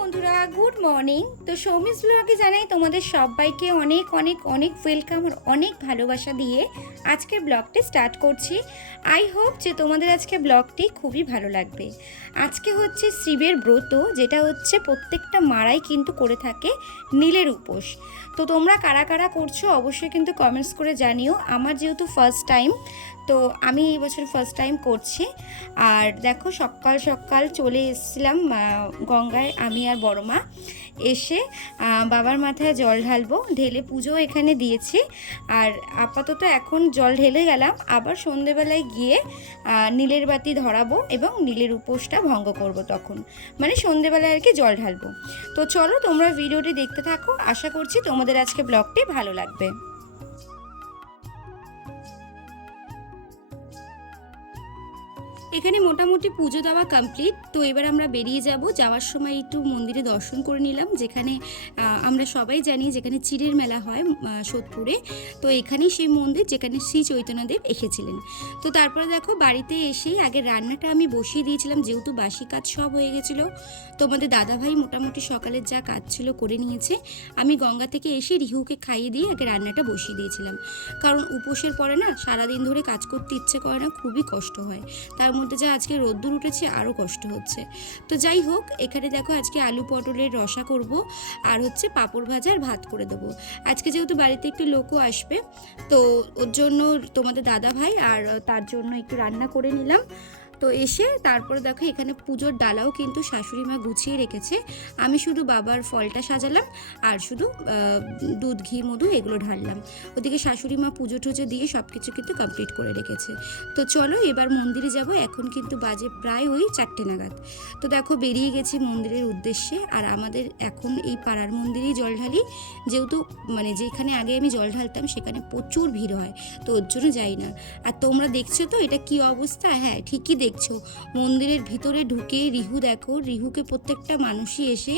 বন্ধুরা, good morning. তো সৌমিস ব্লগে জানাই তোমাদের সবাইকে অনেক অনেক অনেক ওয়েলকাম আর অনেক ভালোবাসা দিয়ে আজকের ব্লগটি স্টার্ট করছি। আই হোপ যে তোমাদের আজকে ব্লগটি খুবই ভালো লাগবে। আজকে হচ্ছে শিবের ব্রত, যেটা হচ্ছে প্রত্যেকটা মারাই কিন্তু করে থাকে নীলের উপোস। তো তোমরা কারা কারা করছো অবশ্যই কিন্তু কমেন্টস করে জানিও। আমার যেহেতু ফার্স্ট টাইম, তো আমি এই বছর ফার্স্ট টাইম করছি। আর দেখো সকাল সকাল চলে এসেছিলাম গঙ্গায়, আমি আর বড় মা। এসে বাবার মাথায় জল ঢালবো, ঢেলে পুজো এখানে দিয়েছি। আর আপাতত এখন জল ঢেলে গেলাম, আবার সন্ধেবেলায় গিয়ে নীলের বাতি ধরাবো এবং নীলের উপোসটা ভঙ্গ করব। তখন মানে সন্ধেবেলায় আর কি জল ঢালবো। তো চলো তোমরা ভিডিওটি দেখতে থাকো, আশা করছি তোমাদের আজকে ব্লগটি ভালো লাগবে। এখানে মোটামুটি পুজো দেওয়া কমপ্লিট। তো এবার আমরা বেরিয়ে যাব। যাওয়ার সময় একটু মন্দিরে দর্শন করে নিলাম, যেখানে আমরা সবাই জানি যেখানে চিড়ের মেলা হয় সোদপুরে। তো এখানেই সেই মন্দির যেখানে শ্রী চৈতন্যদেব এসেছিলেন। তো তারপরে দেখো বাড়িতে এসেই আগে রান্নাটা আমি বসিয়ে দিয়েছিলাম, যেহেতু বাসি কাজ সব হয়ে গেছিলো। তোমাদের দাদাভাই মোটামুটি সকালের যা কাজ ছিল করে নিয়েছে। আমি গঙ্গা থেকে এসে রিহুকে খাইয়ে দিয়ে আগে রান্নাটা বসিয়ে দিয়েছিলাম, কারণ উপোসের পরে না সারাদিন ধরে কাজ করতে ইচ্ছে করে না, খুবই কষ্ট হয়। তার মধ্যে যা আজকে রোদ্দুর উঠেছে আরও কষ্ট হচ্ছে। তো যাই হোক, এখানে দেখো আজকে আলু পটলের রসা করব, আর হচ্ছে পাঁপড় ভাজা আর ভাত করে দেবো। আজকে যেহেতু বাড়িতে একটু লোকও আসবে, তো ওর জন্য তোমাদের দাদা ভাই আর তার জন্য একটু রান্না করে নিলাম। তো এসে তারপরে দেখো এখানে পুজোর ডালাও কিন্তু শাশুড়ি মা গুছিয়ে রেখেছে। আমি শুধু বাবার ফলটা সাজালাম আর শুধু দুধ ঘি মধু এগুলো ঢাললাম। ওদিকে শাশুড়ি মা পুজো টুজো দিয়ে সব কিছু কিন্তু কমপ্লিট করে রেখেছে। তো চলো এবার মন্দিরে যাব। এখন কিন্তু বাজে প্রায় ওই 4টে নাগাদ। তো দেখো বেরিয়ে গেছি মন্দিরের উদ্দেশ্যে। আর আমাদের এখন এই পাড়ার মন্দিরেই জল ঢালি, যেহেতু মানে যেখানে আগে আমি জল ঢালতাম সেখানে প্রচুর ভিড় হয়, তো ওর জন্য যাই না। আর তোমরা দেখছো তো এটা কি অবস্থা? হ্যাঁ ঠিকই দেখছো, মন্দিরের ভিতরে ঢুকে রিহু দেখো, রিহুকে প্রত্যেকটা মানুষই এসে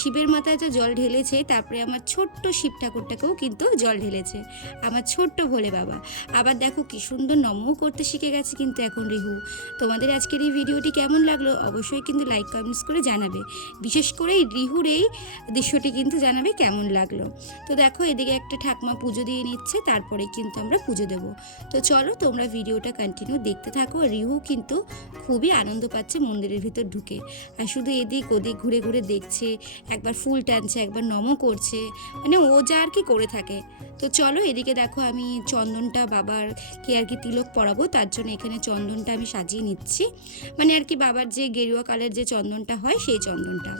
শিবের মাথায় যে জল ঢেলেছে, তারপরে আমার ছোট্ট শিব ঠাকুরটাকেও কিন্তু জল ঢেলেছে, আমার ছোট্ট ভোলে বাবা। আবার দেখো কি সুন্দর নমও করতে শিখে গেছে কিন্তু এখন রিহু। তোমাদের আজকের এই ভিডিওটি কেমন লাগলো অবশ্যই কিন্তু লাইক কমেন্টস করে জানাবে, বিশেষ করে এই রিহুর এই দৃশ্যটি কিন্তু জানাবে কেমন লাগলো। তো দেখো এদিকে একটা ঠাকমা পুজো দিয়ে নিচ্ছে, তারপরে কিন্তু আমরা পুজো দেবো। তো চলো তোমরা ভিডিওটা কন্টিনিউ দেখতে থাকো। রিহু কিন্তু খুবই আনন্দ পাচ্ছে মন্দিরের ভিতর ঢুকে, আর শুধু এদিক ওদিক ঘুরে ঘুরে দেখছে, একবার ফুল টানছে একবার নমও করছে, মানে ও যা আর কি করে থাকে। তো চলো এদিকে দেখো আমি চন্দনটা বাবারকে আর কি তিলক পরাবো, তার জন্য এখানে চন্দনটা আমি সাজিয়ে নিচ্ছি, মানে আর কি বাবার যে গেরুয়া কালের যে চন্দনটা হয় সেই চন্দনটা।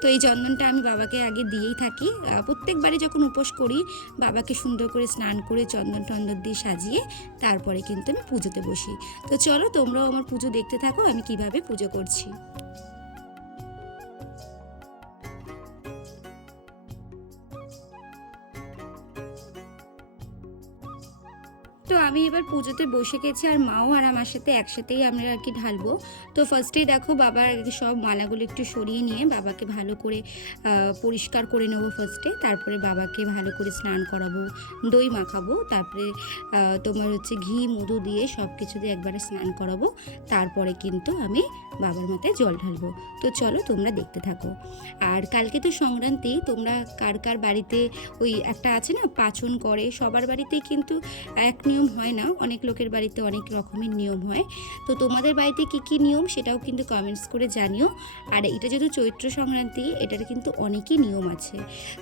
তো এই চন্দনটা আমি বাবাকে আগে দিয়েই থাকি, প্রত্যেকবারে যখন উপোস করি বাবাকে সুন্দর করে স্নান করে চন্দন টন্দন দিয়ে সাজিয়ে তারপরে কিন্তু আমি পুজোতে বসি। তো চলো তোমরাও আমার পুজো দেখতে থাকো আমি কিভাবে পুজো করছি। তো আমি এবার পুজোতে বসে গেছি, আর মাও আর আমার সাথে একসাথেই আমরা আর কি ঢালবো। তো ফার্স্টেই দেখো বাবার সব মালাগুলো একটু সরিয়ে নিয়ে বাবাকে ভালো করে পরিষ্কার করে নেবো ফার্স্টে, তারপরে বাবাকে ভালো করে স্নান করাবো, দই মাখাবো, তারপরে তোমার হচ্ছে ঘি মধু দিয়ে সব কিছু দিয়ে একবারে স্নান করাবো, তারপরে কিন্তু আমি বাবার মাথায় জল ঢালবো। তো চলো তোমরা দেখতে থাকো। আর কালকে তো সংক্রান্তি, তোমরা কার কার বাড়িতে ওই একটা আছে না পাচন করে, সবার বাড়িতেই কিন্তু এক নিয়ম হয় না, অনেক লোকের বাড়িতে অনেক রকমের নিয়ম হয়। তো তোমাদের বাড়িতে কি কি নিয়ম সেটাও কিন্তু কমেন্টস করে জানিও। আর এটা যেহেতু চৈত্র সংক্রান্তি, এটার কিন্তু অনেকই নিয়ম আছে।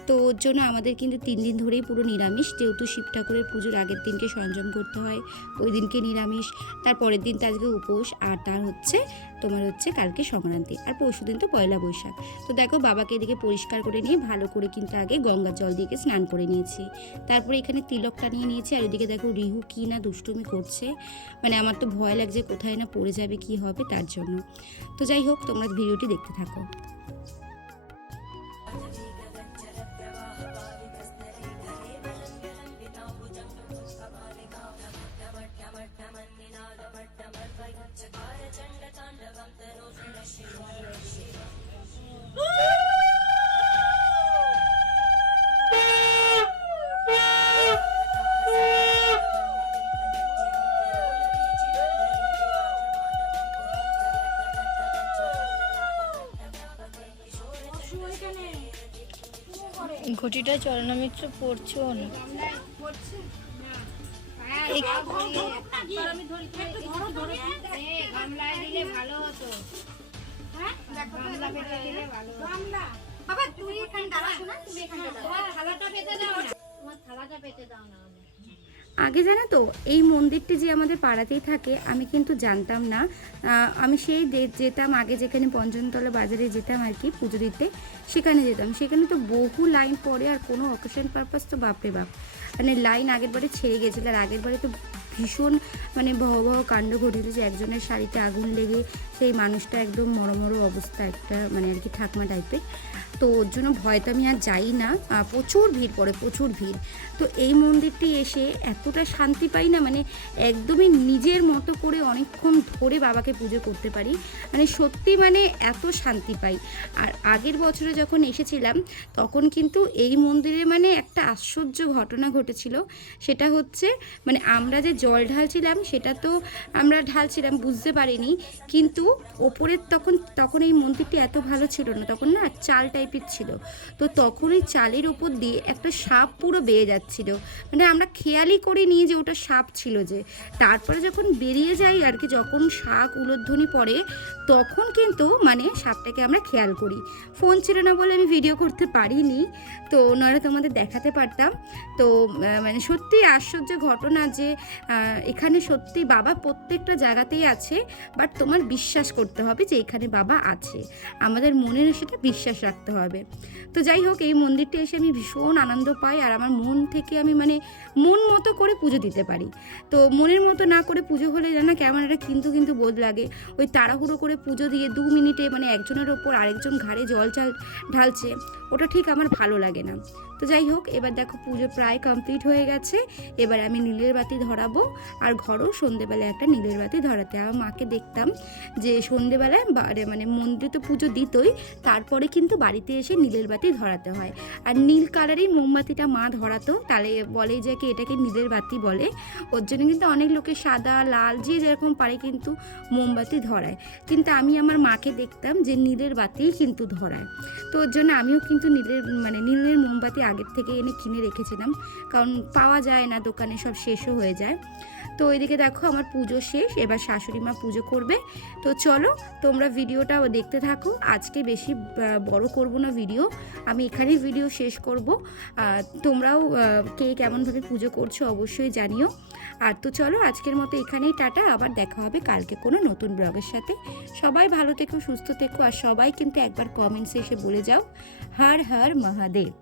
তো ওর জন্য আমাদের কিন্তু 3 দিন ধরেই পুরো নিরামিষ, যেহেতু শিব ঠাকুরের পুজোর আগের দিনকে সংযম করতে হয়, ওই দিনকে নিরামিষ, তারপরের দিন আজকে উপোস, আর তার হচ্ছে তোমার হচ্ছে কালকে সংক্রান্তি, আর পরশু দিন তো পয়লা বৈশাখ। তো দেখো বাবাকে এদিকে পরিষ্কার করে নিয়ে ভালো করে কিন্তু আগে গঙ্গার জল দিয়ে স্নান করে নিয়েছি, তারপরে এখানে তিলক টানিয়ে নিয়েছি। আর ওইদিকে দেখো রিহু কি না দুষ্টুমি করছে, মানে আমার তো ভয় লাগছে কোথায় না পড়ে যাবে কি হবে তার জন্য। তো যাই হোক তোমরা ভিডিওটি দেখতে থাকো। ঘটিটা চরণামিত্র পড়ছো না? বাবা তুই এখানে দাঁড়া শোনা, তুমি এখানে দাঁড়াও। থালাটা পেতে দাও না, তোমার থালাটা পেতে দাও না। আগে জানো তো এই মন্দিরটি যে আমাদের পাড়াতেই থাকে আমি কিন্তু জানতাম না। আমি সেই যেতাম আগে যেখানে পঞ্চমতলা বাজারে যেতাম আর কি পুজো দিতে, সেখানে যেতাম। সেখানে তো বহু লাইন পড়ে, আর কোনো অকেশন পারপাস তো বাপরে বাপ, মানে লাইন আগের বারে ছেড়ে গেছিলো। আর আগের বারে তো ভীষণ মানে ভয়াবহ কাণ্ড ঘটেছিল, যে একজনের শাড়িতে আগুন লেগে সেই মানুষটা একদম মরমরো অবস্থা, একটা মানে আর কি ঠাকমা টাইপের। তো ওর জন্য ভয়তে আমি আর যাই না। প্রচুর ভিড় পড়ে, প্রচুর ভিড়। তো এই মন্দিরটি এসে এতটা শান্তি পাই না, মানে একদমই নিজের মতো করে অনেকক্ষণ ধরে বাবাকে পুজো করতে পারি, মানে সত্যি মানে এত শান্তি পাই। আর আগের বছরে যখন এসেছিলাম তখন কিন্তু এই মন্দিরে মানে একটা আশ্চর্য ঘটনা ঘটেছিল। সেটা হচ্ছে মানে আমরা যে জল ঢালছিলাম সেটা তো আমরা ঢালছিলাম বুঝতে পারিনি, কিন্তু ওপরের তখন এই মন্দিরটি এত ভালো ছিল না, তখন না চাল টাইপের ছিল। তো তখন ওই চালের ওপর দিয়ে একটা সাপ পুরো বেয়ে যাচ্ছিল, মানে আমরা খেয়ালই করিনি যে ওটা সাপ ছিল। যে তারপরে যখন বেরিয়ে যাই আর কি, যখন শাক উলুধ্বনি পড়ে তখন কিন্তু মানে সাপটাকে আমরা খেয়াল করি। ফোন ছিল না বলে আমি ভিডিও করতে পারিনি, তো নয়তো তোমাদের দেখাতে পারতাম। তো মানে সত্যি আশ্চর্য ঘটনা যে এখানে সত্যি বাবা প্রত্যেকটা জায়গাতেই আছে, বাট তোমার বিশ্বাস করতে হবে যে এখানে বাবা আছে, আমাদের মনের সেটা বিশ্বাস রাখতে হবে। তো যাই হোক, এই মন্দিরটা এসে আমি ভীষণ আনন্দ পাই, আর আমার মন থেকে আমি মানে মন মতো করে পুজো দিতে পারি। তো মনের মতো না করে পুজো হলে জানা কেমন একটা কিন্তু বোধ লাগে। ওই তাড়াহুড়ো করে পুজো দিয়ে 2 মিনিটে মানে একজনের ওপর আরেকজন ঘাড়ে জল ঢালছে, ওটা ঠিক আমার ভালো লাগে না। তো যাই হোক, এবার দেখো পুজো প্রায় কমপ্লিট হয়ে গেছে। এবার আমি নীলের বাতি ধরাবো, আর ঘরেও সন্ধেবেলায় একটা নীলের বাতি ধরাতে। আমার মাকে দেখতাম যে সন্ধেবেলায় মানে মন্দিরে তো পুজো দিতই, তারপরে কিন্তু বাড়িতে এসে নীলের বাতি ধরাতে হয়। আর নীল কালারের মোমবাতিটা মা ধরাতো, তাহলে বলে যে কি এটাকে নীলের বাতি বলে। ওর জন্য কিন্তু অনেক লোকে সাদা লাল যে যেরকম পারে কিন্তু মোমবাতি ধরায়, কিন্তু আমি আমার মাকে দেখতাম যে নীলের বাতিই কিন্তু ধরায়। তো ওর জন্য আমিও কিন্তু নীলের মোমবাতি আগের থেকে এনে কিনে রেখেছিলাম, কারণ পাওয়া যায় না দোকানে, সব শেষও হয়ে যায়। তো ওইদিকে দেখো আমার পুজো শেষ, এবার শাশুড়ি মা পুজো করবে। তো চলো তোমরা ভিডিওটাও দেখতে থাকো। আজকে বেশি বড় করব না ভিডিও, আমি এখানেই ভিডিও শেষ করব। তোমরাও কে কেমনভাবে পুজো করছো অবশ্যই জানিও। আর তো চলো আজকের মতো এখানেই টাটা, আবার দেখা হবে কালকে কোনো নতুন ব্লগের সাথে। সবাই ভালো থেকো, সুস্থ থেকো, আর সবাই কিন্তু একবার কমেন্টসে এসে বলে যাও হর হর মহাদেব।